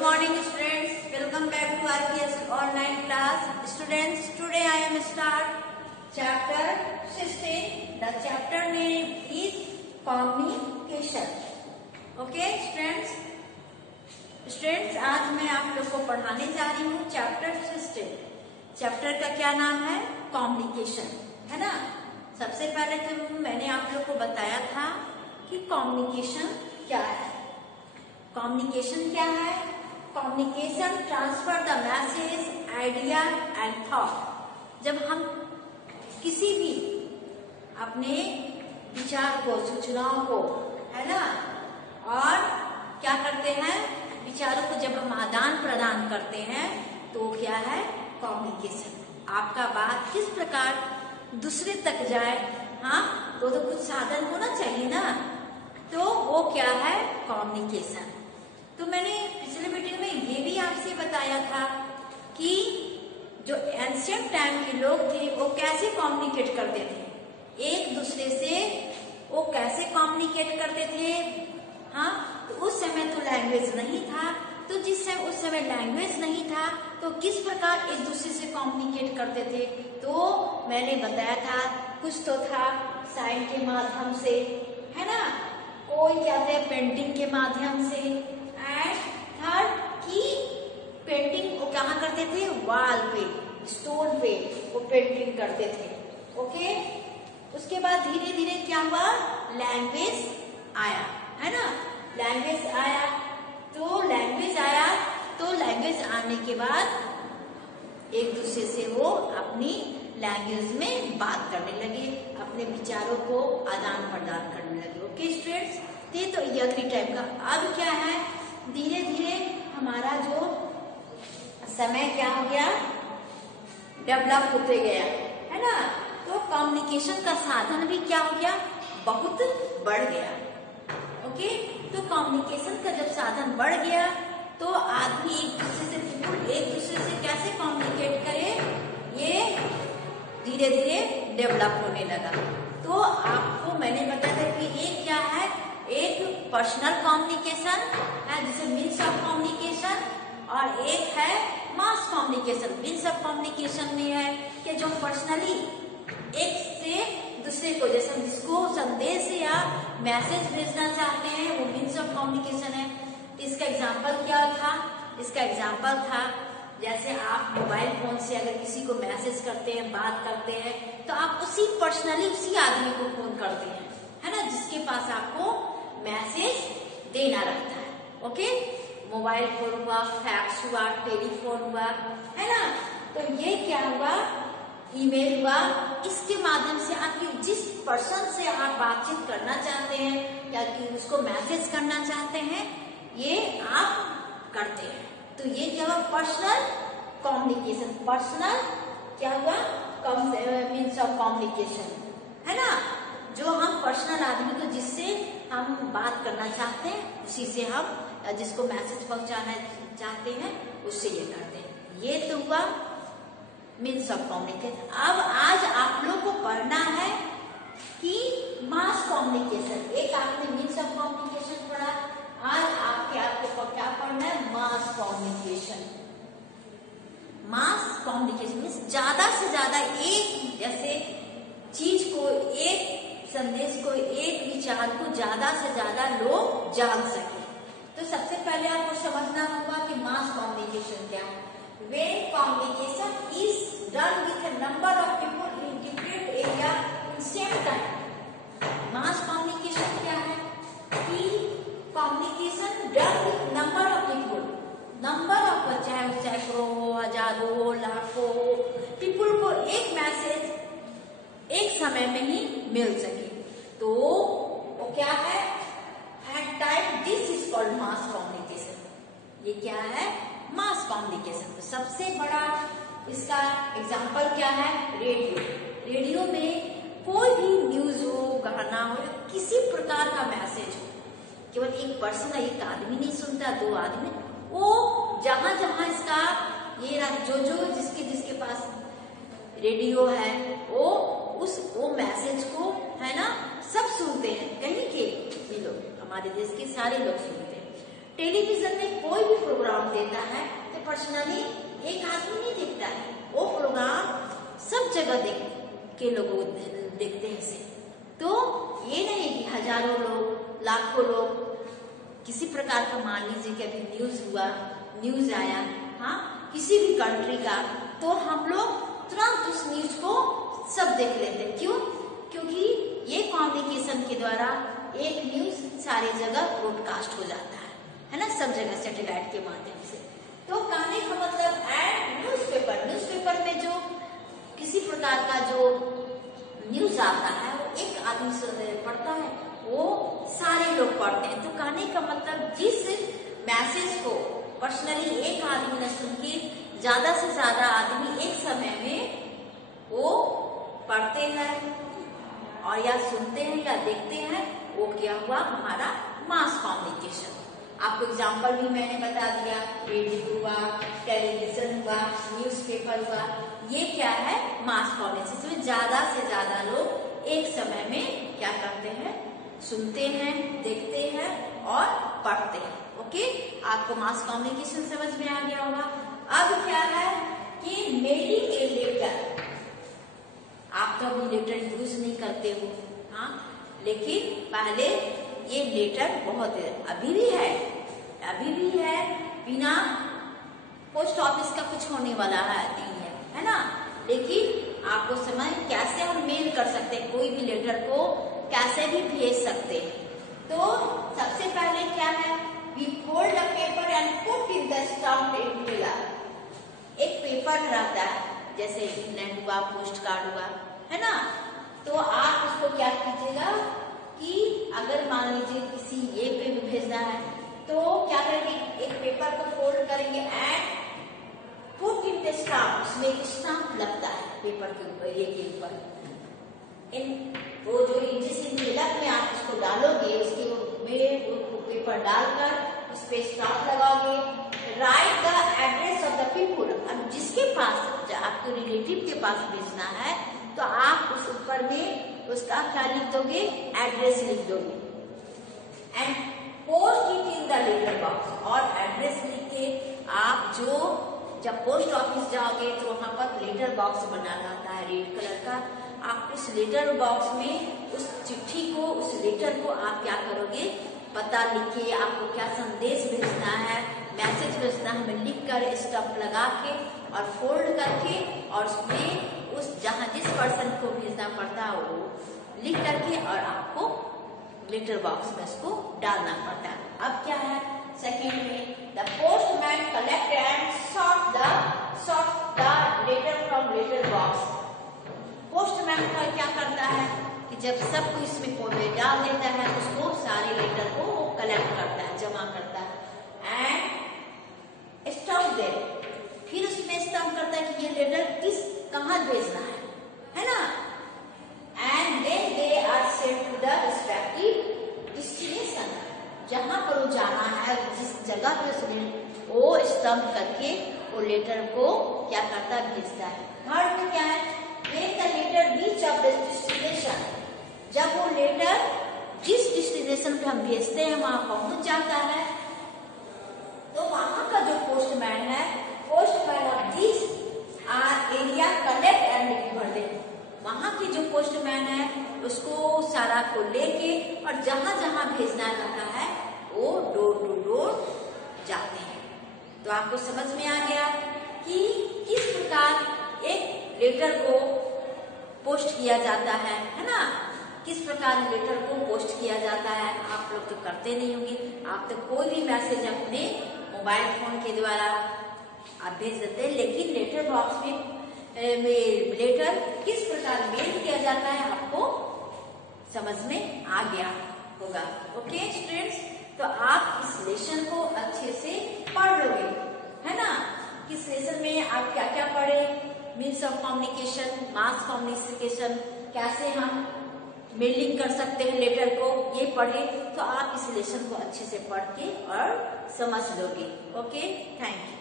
Good morning students, welcome back to RPS online class. Students, today I am start chapter 16. The chapter name is communication. Okay students, आज मैं आप लोग को पढ़ाने जा रही हूँ चैप्टर 16. चैप्टर का क्या नाम है? कम्युनिकेशन, है ना। सबसे पहले तो मैंने आप लोग को बताया था कि कम्युनिकेशन क्या है। कम्युनिकेशन क्या है? Communication transfer the message, idea and thought. जब हम किसी भी अपने विचार को, सूचनाओं को, है ना, और क्या करते हैं, विचारों को जब हम आदान प्रदान करते हैं तो क्या है? कम्युनिकेशन। आपका बात किस प्रकार दूसरे तक जाए, हाँ, तो कुछ साधन होना चाहिए ना, तो वो क्या है? कम्युनिकेशन। तो मैंने पिछले वीडियो में ये भी आपसे बताया था कि जो एंशिएंट टाइम के लोग थे वो कैसे कम्युनिकेट करते थे एक दूसरे से, वो कैसे कम्युनिकेट करते थे। हाँ, तो उस समय तो लैंग्वेज नहीं था, तो उस समय लैंग्वेज नहीं था तो किस प्रकार एक दूसरे से कम्युनिकेट करते थे। तो मैंने बताया था कुछ तो था साइन के माध्यम से, है ना, कोई क्या थे पेंटिंग के माध्यम से, एंड थर्ड की पेंटिंग वो कहाँ करते थे? वॉल पे, स्टोन पे वो पेंटिंग करते थे। ओके, उसके बाद धीरे धीरे क्या हुआ? लैंग्वेज आया, है ना। लैंग्वेज आया तो लैंग्वेज आने के बाद एक दूसरे से वो अपनी लैंग्वेज में बात करने लगे, अपने विचारों को आदान प्रदान करने लगे। ओके स्टूडेंट्स, तो ये अगली टाइप का। अब क्या है, धीरे धीरे हमारा जो समय क्या हो गया? डेवलप होते गया, है ना। तो कम्युनिकेशन का साधन भी क्या हो गया? बहुत बढ़ गया। ओके, तो कम्युनिकेशन का जब साधन बढ़ गया तो आदमी एक दूसरे से कैसे कम्युनिकेट करे, ये धीरे धीरे डेवलप होने लगा। तो आपको मैंने बताया था कि एक क्या है, एक पर्सनल कम्युनिकेशन है जिसे मीन्स ऑफ कम्युनिकेशन, और एक है mass communication. Means of communication में है कि जो पर्सनली एक से दूसरे को, जैसे जिसको संदेश या मैसेज भेजना चाहते हैं, वो मीन्स ऑफ कम्युनिकेशन है। इसका एग्जाम्पल क्या था? इसका एग्जाम्पल था जैसे आप मोबाइल फोन से अगर किसी को मैसेज करते हैं, बात करते हैं, तो आप पर्सनली उसी आदमी को फोन करते हैं, है ना, जिसके पास आपको मैसेज देना रहता है। ओके, मोबाइल फोन हुआ, फैक्स हुआ, टेलीफोन हुआ, है ना। तो ये क्या हुआ? ईमेल हुआ। इसके माध्यम से आप जिस पर्सन से आप बातचीत करना चाहते हैं या कि उसको मैसेज करना चाहते हैं, ये आप करते हैं। तो ये क्या हुआ? Personal communication. पर्सनल क्या हुआ? मीन्स ऑफ कम्युनिकेशन, है ना। जो हम पर्सनल आदमी को जिससे हम बात करना चाहते हैं, उसी से हम जिसको मैसेज पहुंचाना चाहते हैं उससे ये करते हैं। ये तो हुआ मीन्स ऑफ कम्युनिकेशन। अब आज आप लोग को पढ़ना है कि मास कम्युनिकेशन। एक आपने मीन्स ऑफ कम्युनिकेशन पढ़ा, आज आपको क्या पढ़ना है? Mass communication. Mass communication means ज्यादा से ज्यादा एक जैसे चीज को, एक संदेश को, एक विचार को ज्यादा से ज्यादा लोग जान सके। तो सबसे पहले आपको समझना होगा कि मास कम्युनिकेशन क्या है। When communication is done with a number of people in different area in same time. Mass communication क्या है? कि communication done with number of people. Number of, चाहे सैकड़ों हो, हजारों हो, लाखों हो, people को एक मैसेज एक समय में ही मिल सके, तो वो क्या है? At time this is called mass communication. ये क्या है? Mass communication. तो सबसे बड़ा इसका एग्जाम्पल क्या है? रेडियो। रेडियो में कोई भी न्यूज हो, गाना हो, किसी प्रकार का मैसेज हो, केवल एक पर्सन, एक आदमी नहीं सुनता, दो आदमी, वो जहां जहां इसका ये जो जिसके पास रेडियो है, वो मैसेज को, है ना, सब सुनते हैं। कहीं के भी लोग, हमारे देश के सारे लोग सुनते हैं। टेलीविजन में कोई भी प्रोग्राम देता है तो पर्सनली एक आदमी नहीं देखता है, वो प्रोग्राम सब जगह के लोग देखते हैं इसे। तो ये नहीं कि हजारों लोग, लाखों लोग, किसी प्रकार का मान लीजिए कि अभी न्यूज आया, हाँ, किसी भी कंट्री का, तो हम लोग तुरंत उस न्यूज को सब देख लेते हैं। क्यों? क्योंकि ये कम्युनिकेशन के द्वारा एक न्यूज सारी जगह ब्रॉडकास्ट हो जाता है ना, सब जगह सैटेलाइट के माध्यम से। तो कहने का मतलब एंड न्यूज़पेपर में जो किसी प्रकार का जो न्यूज आता है वो एक आदमी से पढ़ता है, वो सारे लोग पढ़ते हैं। तो कहने का मतलब जिस मैसेज को पर्सनली एक आदमी ने सुन के ज्यादा से ज्यादा आदमी एक समय में वो पढ़ते हैं और या सुनते हैं या देखते हैं, वो क्या हुआ, हमारा मास कम्युनिकेशन। आपको एग्जाम्पल भी मैंने बता दिया, रेडियो हुआ, टेलीविजन हुआ, न्यूज़पेपर हुआ, ये क्या है, मास कम्युनिकेशन में ज्यादा से ज्यादा लोग एक समय में क्या करते हैं, सुनते हैं, देखते हैं और पढ़ते हैं। ओके, आपको मास कम्युनिकेशन समझ में आ गया होगा। अब क्या है कि मेलिंग ए लेटर, आप तो अभी लेटर यूज नहीं करते हो, हाँ, लेकिन पहले ये लेटर बहुत अभी भी है, बिना पोस्ट ऑफिस का कुछ होने वाला नहीं है ना। लेकिन आपको समझ कैसे हम मेल कर सकते हैं, कोई भी लेटर को कैसे भी भेज सकते हैं। तो सबसे पहले क्या है, we fold the paper and put in the stamp envelope. एक पेपर रहता है, जैसे इंग्लैंड हुआ, पोस्ट कार्ड हुआ, है ना। तो आप उसको क्या कीजिएगा कि अगर मान लीजिए किसी ये पे भेजना है तो क्या करेंगे, एक पेपर को फोल्ड करेंगे and put in the stump, उसमें एक स्टम्प लगता है पेपर के ऊपर, ये के ऊपर, वो जो जिस एनवेलप में आप उसको डालोगे उसके में पेपर डालकर उस पे स्टम्प लगाओगे, right the address of the people. अब जिसके पास आपके रिलेटिव के पास भेजना है तो आप उस ऊपर में उसका क्या लिख दोगे, एड्रेस लिख दोगे and post it in the letter box. और एड्रेस लिख के आप जब पोस्ट ऑफिस जाओगे तो वहां पर लेटर बॉक्स बना रहता है रेड कलर का, आप उस लेटर बॉक्स में उस चिट्ठी को, उस लेटर को आप क्या करोगे, पता लिखिए, आपको क्या संदेश भेजना है, मैसेज भेजना है, हमें लिख कर स्टम्प लगा के और फोल्ड करके और उसमें उस जहां जिस पर्सन को भेजना पड़ता है वो लिख करके और आपको लेटर बॉक्स में उसको डालना पड़ता है। अब क्या है, सेकेंड में the postman collect and sort the letter from letter box. Postman का क्या करता है कि जब सब कुछ इसमें डाल देता है, उसको सारे लेटर को कलेक्ट करता है, जमा करता है एंड स्टम्प दे, फिर उसमें स्टम्प करता है कि ये लेटर कहाँ भेजना है ना। And then they are sent to the respective destination, जहां पर वो जाना है, जिस जगह पे उसने वो स्टम्प करके वो लेटर को क्या करता है, भेजता है। थर्ड में क्या है, when the letter reach of the destination, जब वो लेटर जिस डेस्टिनेशन पे हम भेजते हैं वहां पहुंच जाता है तो वहां का जो पोस्टमैन है, postman of this area collect and deliver them. वहां के जो पोस्टमैन है उसको सारा को लेके और जहां जहां भेजना रहता है वो डोर टू डोर जाते हैं। तो आपको समझ में आ गया कि किस प्रकार एक लेटर को पोस्ट किया जाता है ना, किस प्रकार लेटर को पोस्ट किया जाता है। आप लोग तो करते नहीं होंगे, आप तो कोई भी मैसेज अपने मोबाइल फोन के द्वारा आप भेज देते हैं, लेकिन लेटर बॉक्स में लेटर किस प्रकार मेल किया जाता है आपको समझ में आ गया होगा। ओके स्टूडेंट्स, तो आप इस लेसन को अच्छे से पढ़ लोगे, है ना। किस लेसन में आप क्या क्या पढ़े, means of communication, mass communication, कैसे हम मेलिंग कर सकते हैं लेटर को, ये पढ़े। तो आप इस लेसन को अच्छे से पढ़ के और समझ लोगे। Okay, thank you.